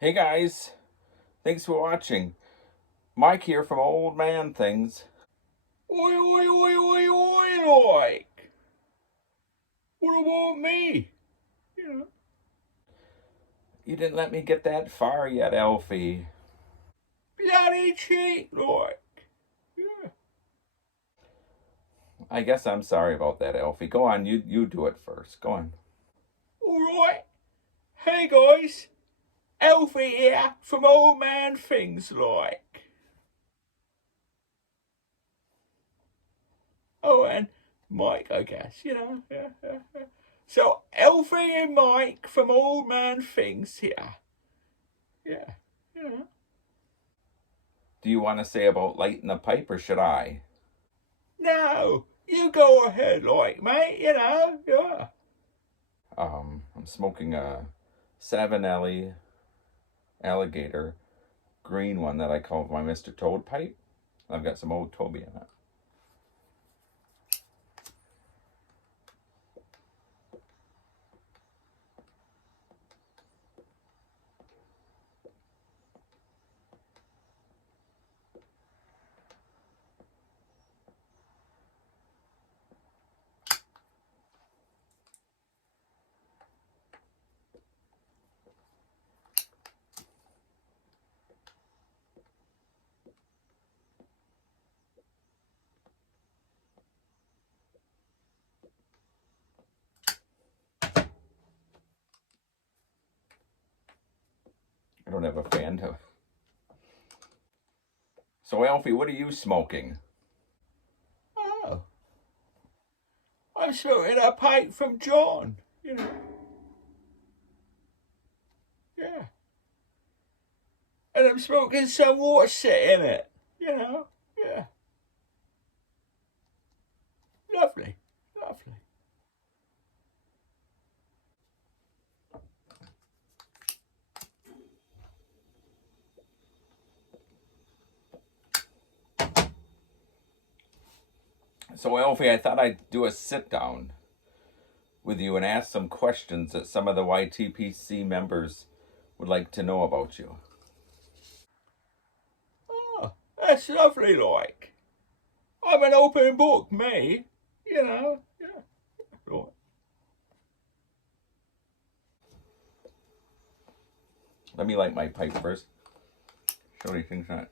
Hey guys, thanks for watching. Mike here from Old Man Things. Oi, oi, oi, oi, oi, like. What about me? You know. You didn't let me get that far yet, Alfie. Bloody cheap, like. Yeah. I guess I'm sorry about that, Alfie. Go on, you do it first. Go on. Alright. Hey guys. Alfie here from Old Man Things, like. Oh, and Mike, I guess, Yeah. So, Alfie and Mike from Old Man Things here. Yeah. Do you want to say about lighting the pipe or should I? No, you go ahead, like, mate, yeah. I'm smoking a 7 alligator green one that I call my Mr. Toad pipe. I've got some old Toby in it. I don't have a fan to. So Alfie, what are you smoking? Oh, I'm smoking a pipe from John, yeah. And I'm smoking some water set in it, yeah. Lovely, lovely. So Alfie, I thought I'd do a sit down with you and ask some questions that some of the YTPC members would like to know about you. Oh, that's lovely, like. I'm an open book, me, yeah. Right. Let me light my pipe first. Show what he thinks on it.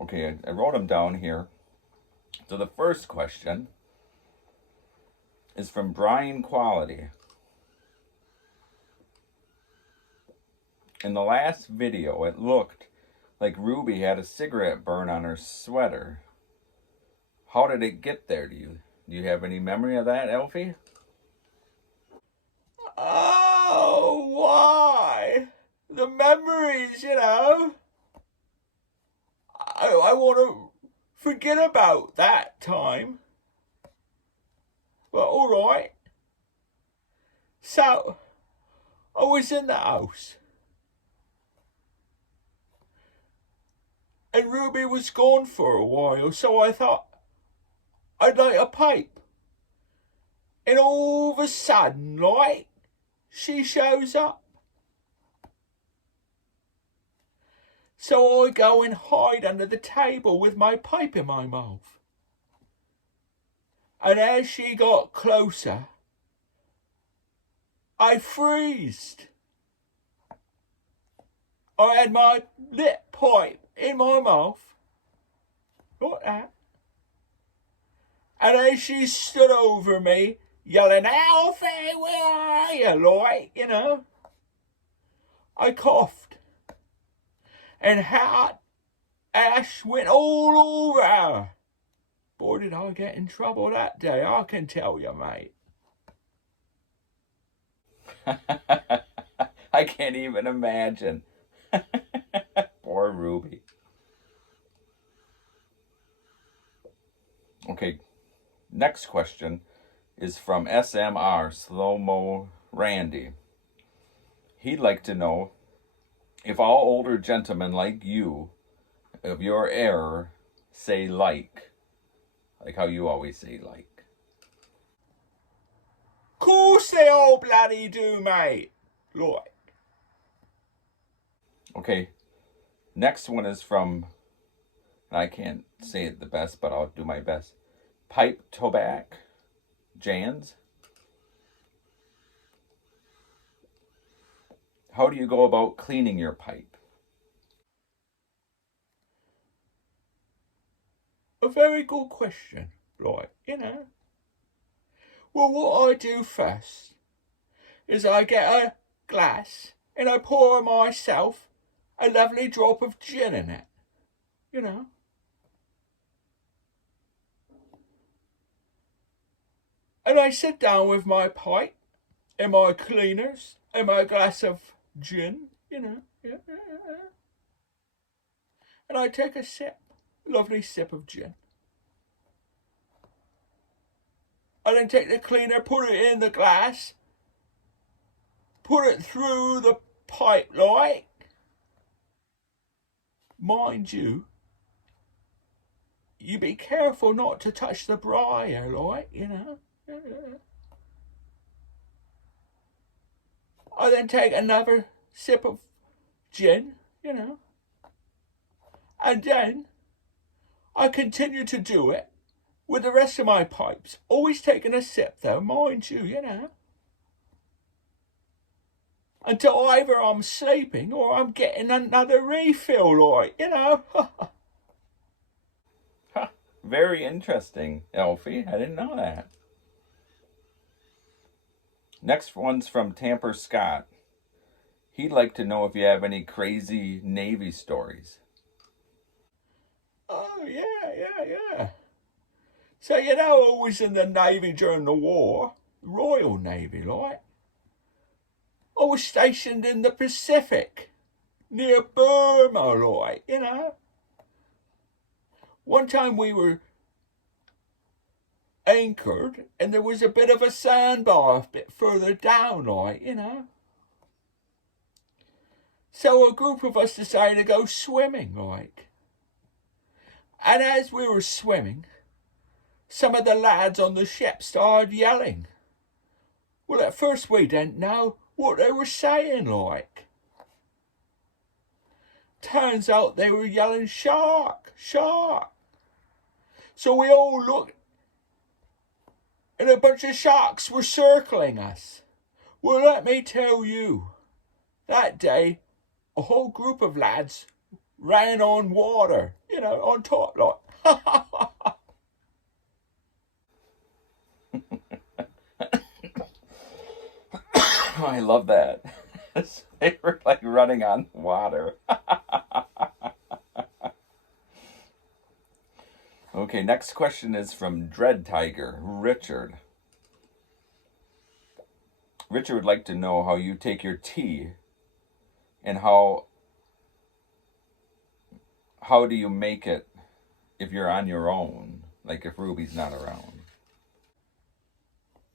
Okay, I wrote them down here. So the first question is from Brian Quality. In the last video, it looked like Ruby had a cigarette burn on her sweater. How did it get there? Do you have any memory of that, Alfie? Oh, why? The memories, I want to forget about that time. But alright. So, I was in the house. And Ruby was gone for a while, so I thought I'd light a pipe. And all of a sudden, like, she shows up. So I go and hide under the table with my pipe in my mouth. And as she got closer, I freezed. I had my lit pipe in my mouth, like that. And as she stood over me, yelling, Alfie, where are you? Like, I coughed. And hot ash went all over her. Boy, did I get in trouble that day, I can tell you, mate. I can't even imagine. Poor Ruby. Okay, next question is from SMR Slow Mo Randy. He'd like to know if all older gentlemen like you, of your era, say like how you always say like. Course they all bloody do, mate. Like. Okay, next one is from, I can't say it the best, but I'll do my best. Pipe Tobac Jans. How do you go about cleaning your pipe? A very good question, right, Well, what I do first is I get a glass and I pour myself a lovely drop of gin in it, And I sit down with my pipe and my cleaners and my glass of gin, And I take a sip, lovely sip of gin. I then take the cleaner, put it in the glass, put it through the pipe like. Mind you, you be careful not to touch the briar, like, I then take another sip of gin, And then I continue to do it with the rest of my pipes. Always taking a sip though, mind you, Until either I'm sleeping or I'm getting another refill, like, Very interesting, Alfie. I didn't know that. Next one's from Tamper Scott. He'd like to know if you have any crazy Navy stories. Oh, yeah. So, I was in the Navy during the war, Royal Navy, like. I was stationed in the Pacific, near Burma, like, One time we were anchored and there was a bit of a sandbar a bit further down, like, So a group of us decided to go swimming, like. And as we were swimming, some of the lads on the ship started yelling. Well, at first we didn't know what they were saying, like. Turns out they were yelling, "Shark, shark." So we all looked, and a bunch of sharks were circling us. Well, let me tell you, that day, a whole group of lads ran on water, on top, like. I love that. They were like running on water. Okay, next question is from Dread Tiger, Richard. Richard would like to know how you take your tea and how do you make it if you're on your own, like if Ruby's not around.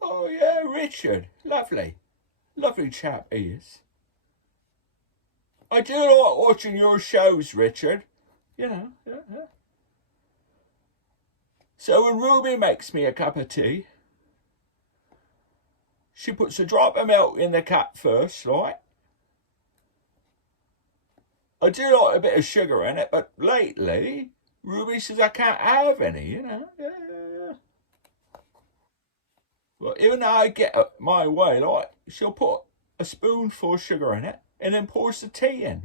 Oh, yeah, Richard. Lovely. Lovely chap he is. I do like watching your shows, Richard. Yeah. So when Ruby makes me a cup of tea, she puts a drop of milk in the cup first, right? I do like a bit of sugar in it, but lately, Ruby says I can't have any, Yeah. Well, even though I get my way, like, she'll put a spoonful of sugar in it and then pours the tea in,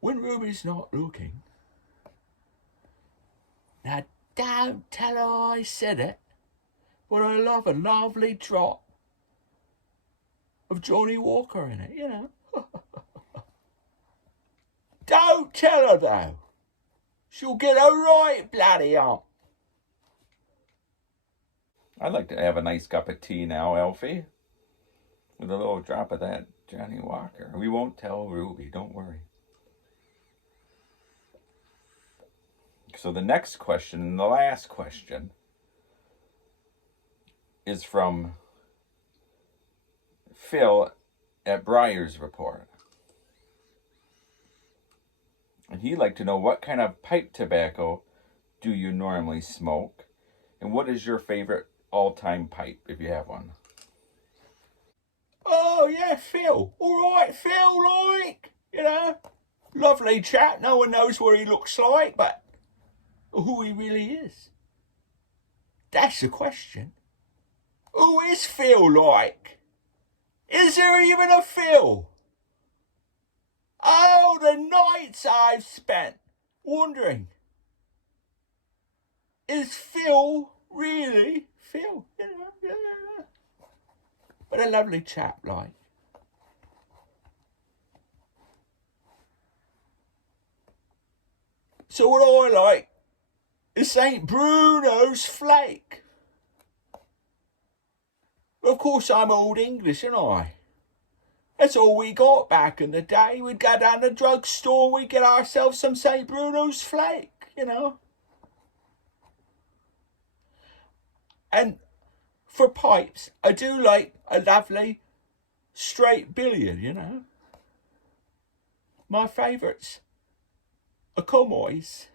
When Ruby's not looking, now don't tell her I said it, but I love a lovely drop of Johnny Walker in it, Don't tell her though. She'll get a right bloody hump. I'd like to have a nice cup of tea now, Alfie, with a little drop of that Johnny Walker. We won't tell Ruby, don't worry. So the next question, and the last question, is from Phil at Briar's report. And he'd like to know, what kind of pipe tobacco do you normally smoke? And what is your favorite all-time pipe, if you have one? Oh, yeah, Phil. All right, Phil, like, you know, lovely chap. No one knows what he looks like, but who he really is. That's the question. Who is Phil like? Is there even a Phil? Oh, the nights I've spent wondering, is Phil really Phil? You know, yeah. But a lovely chap, like. So what I like is St. Bruno's Flake. Of course, I'm old English, ain't I? That's all we got back in the day. We'd go down to the drugstore, we'd get ourselves some St. Bruno's Flake, you know. And for pipes, I do like a lovely straight billion, you know. My favourites are Comoys.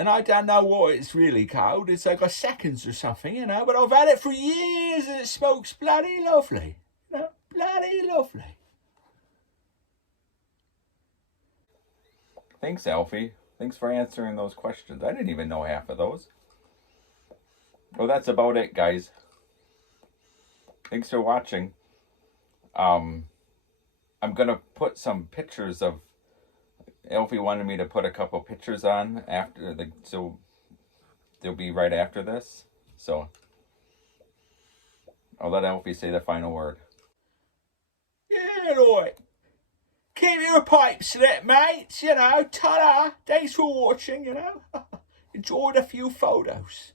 And I don't know what it's really called. It's like a seconds or something, you know. But I've had it for years and it smokes bloody lovely. You know, bloody lovely. Thanks, Alfie. Thanks for answering those questions. I didn't even know half of those. Well, that's about it, guys. Thanks for watching. I'm gonna put some pictures of. Alfie wanted me to put a couple pictures on after so they'll be right after this. So I'll let Alfie say the final word. Yeah, right. Keep your pipes lit, mates. You know, ta-da. Thanks for watching, you know. Enjoyed a few photos.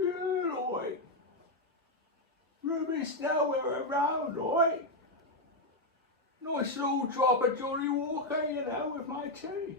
Yeah, right. Ruby's nowhere around, right? Nice little drop of Johnny Walker, you know, with my tea.